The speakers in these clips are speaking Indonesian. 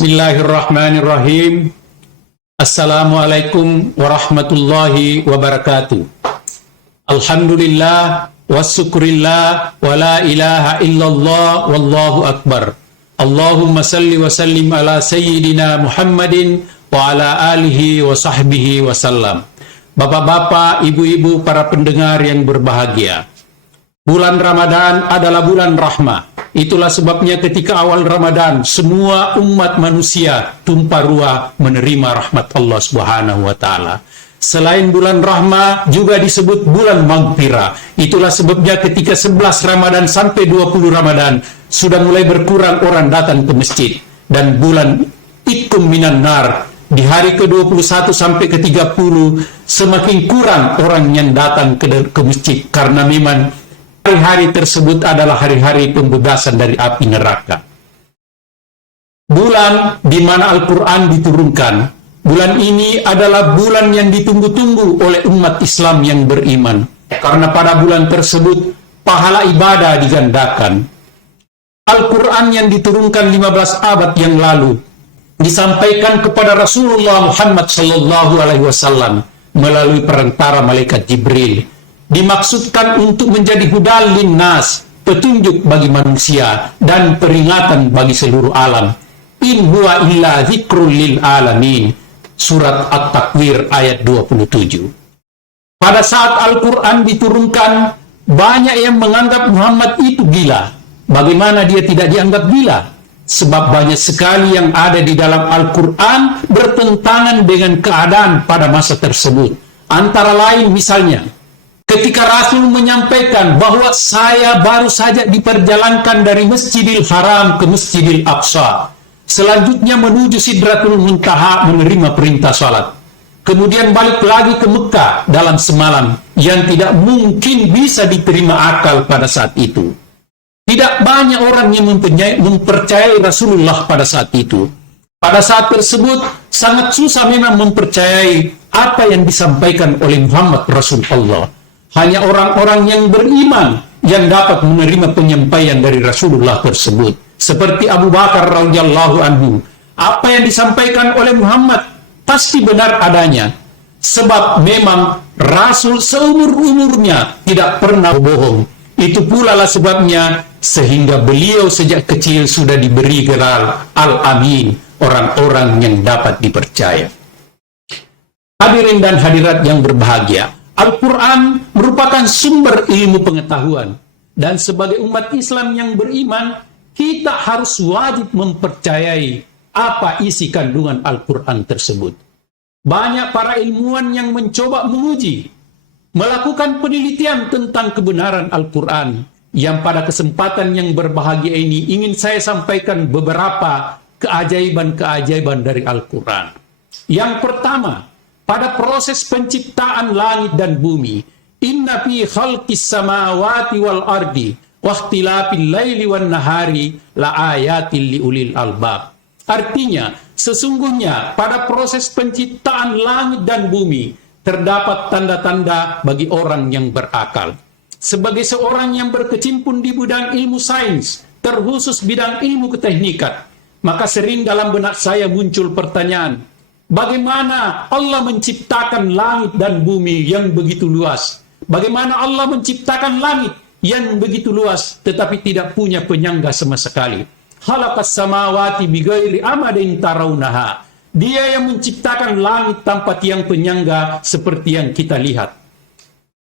Bismillahirrahmanirrahim. Assalamualaikum warahmatullahi wabarakatuh. Alhamdulillah wasyukurillah wa la ilaha illallah wallahu akbar. Allahumma salli wa sallim ala sayyidina Muhammadin wa ala alihi wa sahbihi wa sallam. Bapak-bapak, ibu-ibu, para pendengar yang berbahagia. Bulan Ramadan adalah bulan rahmah. Itulah sebabnya ketika awal Ramadan, semua umat manusia tumpah ruah menerima rahmat Allah Subhanahu wa Ta'ala. Selain bulan rahmah, juga disebut bulan maghfirah. Itulah sebabnya ketika 11 Ramadan sampai 20 Ramadan, sudah mulai berkurang orang datang ke masjid. Dan bulan itkum minan nar, di hari ke-21 sampai ke-30, semakin kurang orang yang datang ke masjid. Karena memang hari-hari tersebut adalah hari-hari pembebasan dari api neraka. Bulan di mana Al-Quran diturunkan. Bulan ini adalah bulan yang ditunggu-tunggu oleh umat Islam yang beriman. Karena pada bulan tersebut, pahala ibadah digandakan. Al-Quran yang diturunkan 15 abad yang lalu, disampaikan kepada Rasulullah Muhammad SAW melalui perantara malaikat Jibril. Dimaksudkan untuk menjadi hudal linnas, petunjuk bagi manusia dan peringatan bagi seluruh alam. In huwa illa dzikrul lil alamin. Surat At-Takwir ayat 27. Pada saat Al-Quran diturunkan, banyak yang menganggap Muhammad itu gila. Bagaimana dia tidak dianggap gila? Sebab banyak sekali yang ada di dalam Al-Quran bertentangan dengan keadaan pada masa tersebut. Antara lain misalnya, ketika Rasul menyampaikan bahwa saya baru saja diperjalankan dari Masjidil Haram ke Masjidil Aqsa, selanjutnya menuju Sidratul Muntaha menerima perintah salat, kemudian balik lagi ke Mekah dalam semalam, yang tidak mungkin bisa diterima akal pada saat itu. Tidak banyak orang yang mempercayai Rasulullah pada saat itu. Pada saat tersebut sangat susah memang mempercayai apa yang disampaikan oleh Muhammad Rasulullah. Hanya orang-orang yang beriman yang dapat menerima penyampaian dari Rasulullah tersebut. Seperti Abu Bakar radhiyallahu anhu. Apa yang disampaikan oleh Muhammad pasti benar adanya. Sebab memang Rasul seumur-umurnya tidak pernah bohong. Itu pula lah sebabnya sehingga beliau sejak kecil sudah diberi gelar Al-Amin, orang-orang yang dapat dipercaya. Hadirin dan hadirat yang berbahagia, Al-Quran merupakan sumber ilmu pengetahuan. Dan sebagai umat Islam yang beriman, kita harus wajib mempercayai apa isi kandungan Al-Quran tersebut. Banyak para ilmuwan yang mencoba menguji, melakukan penelitian tentang kebenaran Al-Quran. Yang pada kesempatan yang berbahagia ini ingin saya sampaikan beberapa keajaiban-keajaiban dari Al-Quran. Yang pertama, pada proses penciptaan langit dan bumi, inna fi khalqis samawati wal ardi wa ikhtilafil laili wan nahari la ayatil liulil albab. Artinya, sesungguhnya pada proses penciptaan langit dan bumi terdapat tanda-tanda bagi orang yang berakal. Sebagai seorang yang berkecimpung di bidang ilmu sains, terkhusus bidang ilmu keteknikan, maka sering dalam benak saya muncul pertanyaan, bagaimana Allah menciptakan langit dan bumi yang begitu luas? Bagaimana Allah menciptakan langit yang begitu luas tetapi tidak punya penyangga sama sekali? Khalaqas samawati bighairi amadin tarawunaha. Dia yang menciptakan langit tanpa tiang penyangga seperti yang kita lihat.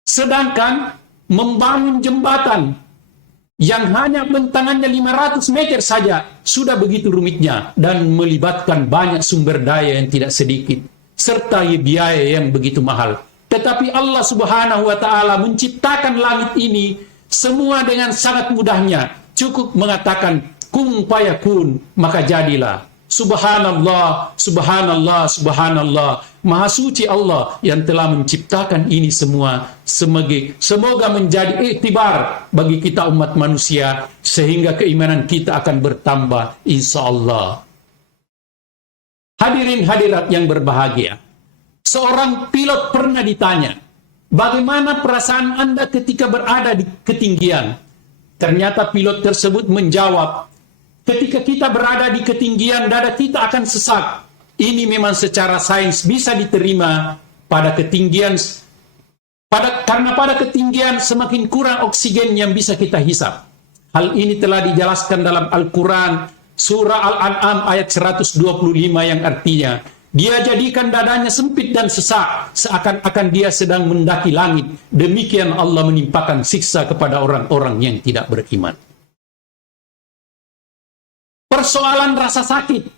Sedangkan membangun jembatan yang hanya bentangannya 500 meter saja sudah begitu rumitnya dan melibatkan banyak sumber daya yang tidak sedikit serta biaya yang begitu mahal. Tetapi Allah Subhanahu wa Ta'ala menciptakan langit ini semua dengan sangat mudahnya. Cukup mengatakan kun fayakun, maka jadilah. Subhanallah, subhanallah, subhanallah. Maha suci Allah yang telah menciptakan ini semua. Semoga menjadi iktibar bagi kita umat manusia, sehingga keimanan kita akan bertambah insya-Allah. Hadirin hadirat yang berbahagia, seorang pilot pernah ditanya, bagaimana perasaan Anda ketika berada di ketinggian? Ternyata pilot tersebut menjawab, ketika kita berada di ketinggian, dada kita akan sesak. Ini memang secara sains bisa diterima pada ketinggian, karena pada ketinggian semakin kurang oksigen yang bisa kita hisap. Hal ini telah dijelaskan dalam Al-Quran, surah Al-An'am ayat 125 yang artinya, dia jadikan dadanya sempit dan sesak, seakan-akan dia sedang mendaki langit. Demikian Allah menimpakan siksa kepada orang-orang yang tidak beriman. Persoalan rasa sakit,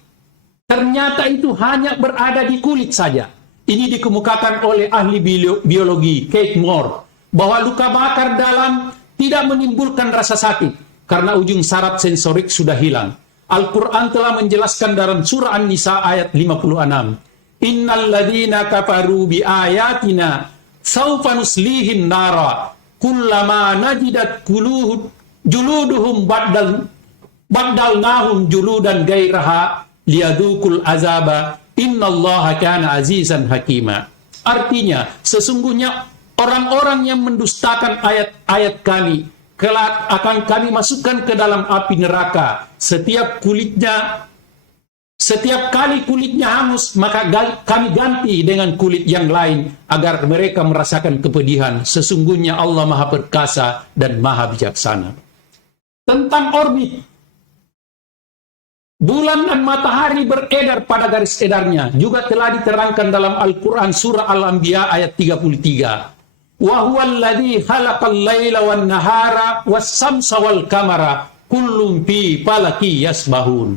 ternyata itu hanya berada di kulit saja. Ini dikemukakan oleh ahli biologi Kate Moore, bahwa luka bakar dalam tidak menimbulkan rasa sakit, karena ujung saraf sensorik sudah hilang. Al-Quran telah menjelaskan dalam surah An-Nisa ayat 56. Innal ladzina kafaru bi ayatina sawfa nuslihim nara kullama najidat juluduhum baddalnahum juludan gairaha liyadukul azaba innallaha kana azizan hakima. Artinya, sesungguhnya orang-orang yang mendustakan ayat-ayat kami kelak akan kami masukkan ke dalam api neraka. Setiap kali kulitnya hangus, maka kami ganti dengan kulit yang lain agar mereka merasakan kepedihan. Sesungguhnya Allah Maha Perkasa dan Maha Bijaksana. Tentang orbit, bulan dan matahari beredar pada garis edarnya juga telah diterangkan dalam Al-Quran surah Al-Anbiya ayat 33. Wa huwal ladzi khalaqal laila wan nahara was-samsa wal qamara kullun fi falaki yasbahun.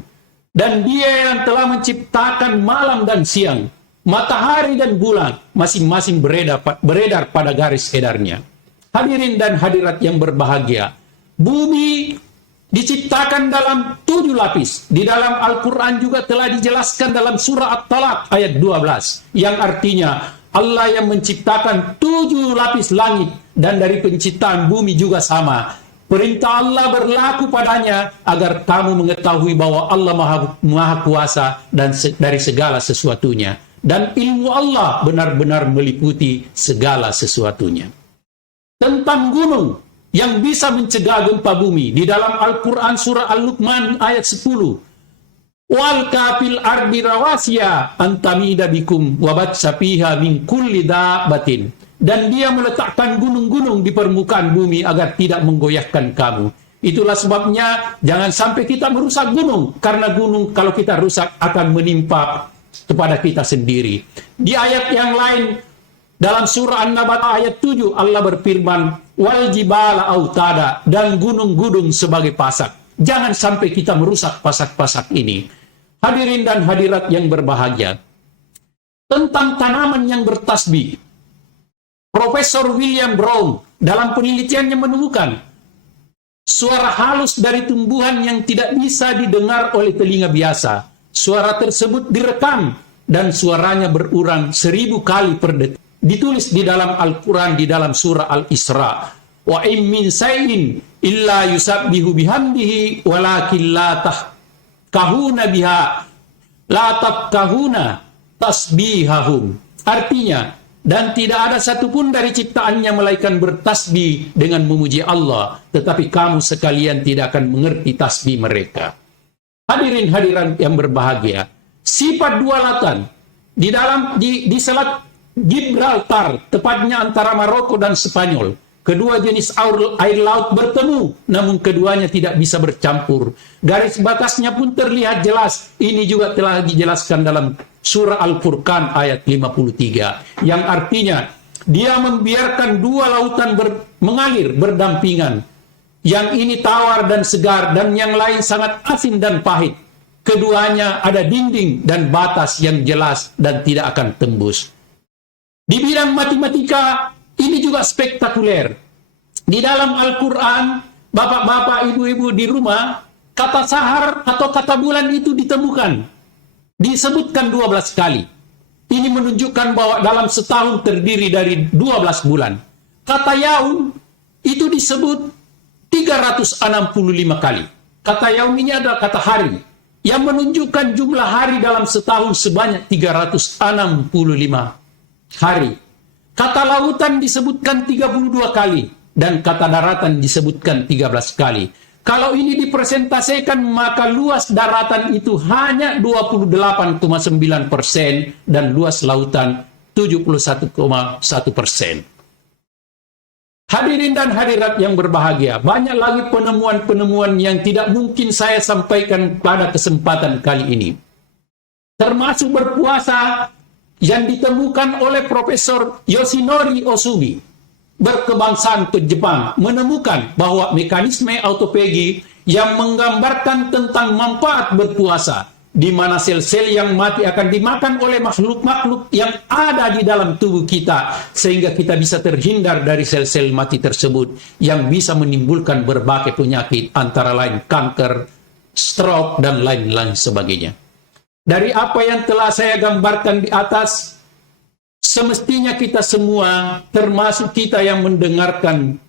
Dan dia yang telah menciptakan malam dan siang, matahari dan bulan, masing-masing beredar pada garis edarnya. Hadirin dan hadirat yang berbahagia, bumi diciptakan dalam 7 lapis. Di dalam Al-Quran juga telah dijelaskan dalam surah At-Talaq ayat 12, yang artinya Allah yang menciptakan 7 lapis langit, dan dari penciptaan bumi juga sama. Perintah Allah berlaku padanya agar kamu mengetahui bahwa Allah maha kuasa dan dari segala sesuatunya. Dan ilmu Allah benar-benar meliputi segala sesuatunya. Tentang gunung yang bisa mencegah gempa bumi, di dalam Al-Quran surah Al-Luqman ayat 10. Wal kafil ardi rawasiya antamida bikum wabatsa fiha min kulli dabatin. Dan dia meletakkan gunung-gunung di permukaan bumi agar tidak menggoyahkan kamu. Itulah sebabnya jangan sampai kita merusak gunung, karena gunung kalau kita rusak akan menimpa kepada kita sendiri. Di ayat yang lain dalam surah An-Nabat ayat 7 Allah berfirman, wal jibala autada, dan gunung-gunung sebagai pasak. Jangan sampai kita merusak pasak-pasak ini. Hadirin dan hadirat yang berbahagia, tentang tanaman yang bertasbih, Profesor William Brown dalam penelitiannya menemukan suara halus dari tumbuhan yang tidak bisa didengar oleh telinga biasa. Suara tersebut direkam dan suaranya berulang 1000 kali per detik. Ditulis di dalam Al-Quran di dalam surah Al-Isra. Wa in min shay'in illa yusabbihu bihamdihi walakin la tahkahuna biha la tafkahuna tasbihahum. Artinya, dan tidak ada satupun dari ciptaannya melainkan bertasbih dengan memuji Allah, tetapi kamu sekalian tidak akan mengerti tasbih mereka. Hadirin hadiran yang berbahagia, sifat dua lautan di Selat Gibraltar, tepatnya antara Maroko dan Spanyol, kedua jenis air laut bertemu, namun keduanya tidak bisa bercampur. Garis batasnya pun terlihat jelas. Ini juga telah dijelaskan dalam surah Al-Furqan ayat 53, yang artinya dia membiarkan dua lautan mengalir berdampingan. Yang ini tawar dan segar, dan yang lain sangat asin dan pahit. Keduanya ada dinding dan batas yang jelas dan tidak akan tembus. Di bidang matematika, ini juga spektakuler. Di dalam Al-Quran, bapak-bapak, ibu-ibu di rumah, kata sahar atau kata bulan itu ditemukan. Disebutkan 12 kali. Ini menunjukkan bahwa dalam setahun terdiri dari 12 bulan. Kata yaum itu disebut 365 kali. Kata yaum ini adalah kata hari, yang menunjukkan jumlah hari dalam setahun sebanyak 365 hari. Kata lautan disebutkan 32 kali, dan kata daratan disebutkan 13 kali. Kalau ini dipresentasikan, maka luas daratan itu hanya 28,9% dan luas lautan 71,1%. Hadirin dan hadirat yang berbahagia, banyak lagi penemuan-penemuan yang tidak mungkin saya sampaikan pada kesempatan kali ini. Termasuk berpuasa yang ditemukan oleh Profesor Yoshinori Osugi, berkebangsaan Jepang, menemukan bahwa mekanisme autophagy yang menggambarkan tentang manfaat berpuasa, di mana sel-sel yang mati akan dimakan oleh makhluk-makhluk yang ada di dalam tubuh kita, sehingga kita bisa terhindar dari sel-sel mati tersebut yang bisa menimbulkan berbagai penyakit, antara lain kanker, stroke, dan lain-lain sebagainya. Dari apa yang telah saya gambarkan di atas, semestinya kita semua, termasuk kita yang mendengarkan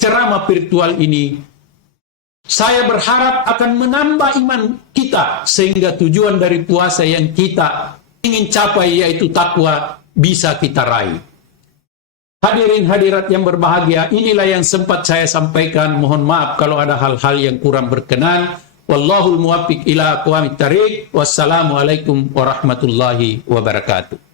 ceramah virtual ini, saya berharap akan menambah iman kita, sehingga tujuan dari puasa yang kita ingin capai, yaitu takwa, bisa kita raih. Hadirin hadirat yang berbahagia, inilah yang sempat saya sampaikan. Mohon maaf kalau ada hal-hal yang kurang berkenan. Wallahul muwaffiq ila aqwamit thariq. Wassalamualaikum warahmatullahi wabarakatuh.